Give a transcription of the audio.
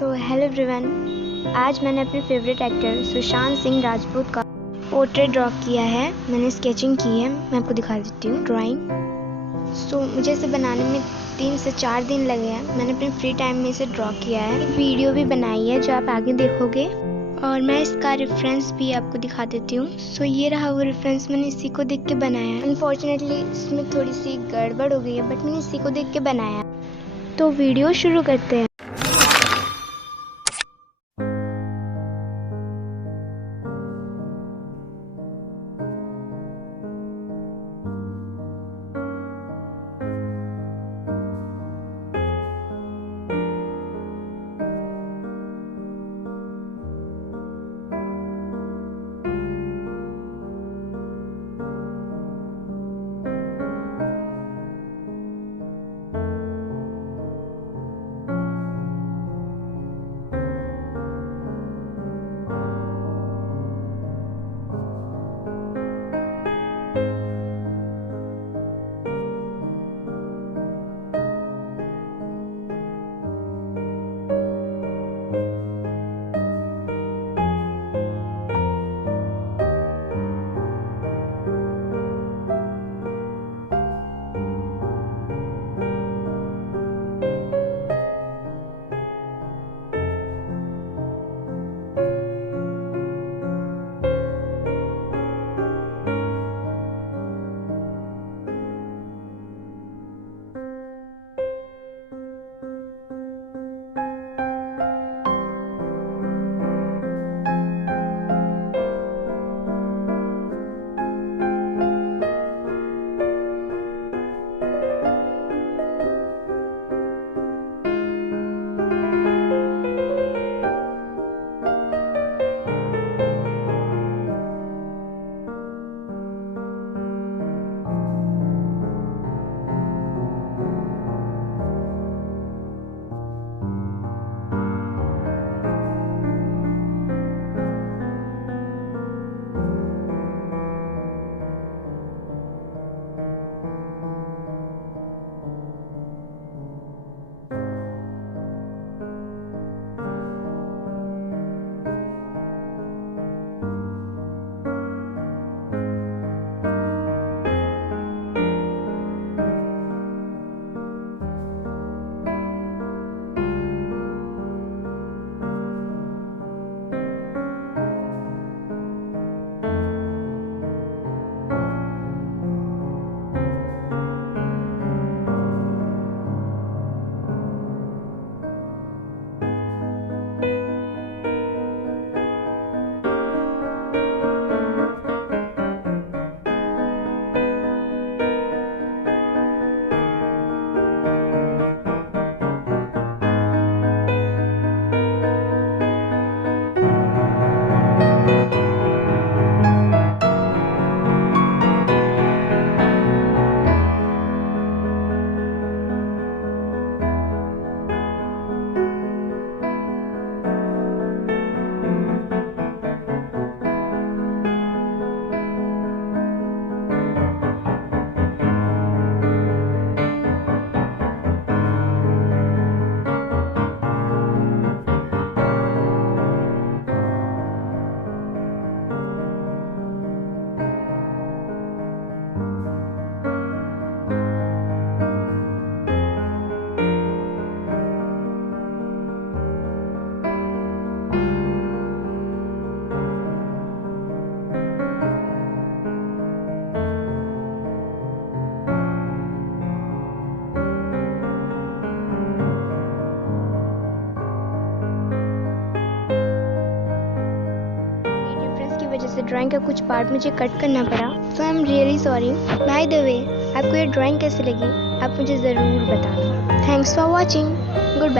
Hello everyone, आज मैंने अपने फेवरेट एक्टर सुशांत सिंह राजपूत का पोर्ट्रेट ड्रॉ किया है। मैंने स्केचिंग की है, मैं आपको दिखा देती हूँ ड्राइंग। मुझे इसे बनाने में 3 से 4 दिन लगे हैं। मैंने अपने फ्री टाइम में इसे ड्रॉ किया है। एक वीडियो भी बनाई है जो आप आगे देखोगे, और मैं इसका रेफरेंस भी आपको दिखा देती हूँ। ये रहा वो रेफरेंस, मैंने इसी को देख के बनाया है। अनफॉर्चुनेटली इसमें थोड़ी सी गड़बड़ हो गई है, बट मैंने इसी को देख के बनाया है। तो वीडियो शुरू करते हैं। वजह से ड्राइंग का कुछ पार्ट मुझे कट करना पड़ा, so I am really sorry. By the way, आपको ये ड्राइंग कैसे लगी आप मुझे ज़रूर बताना। Thanks for watching, good bye.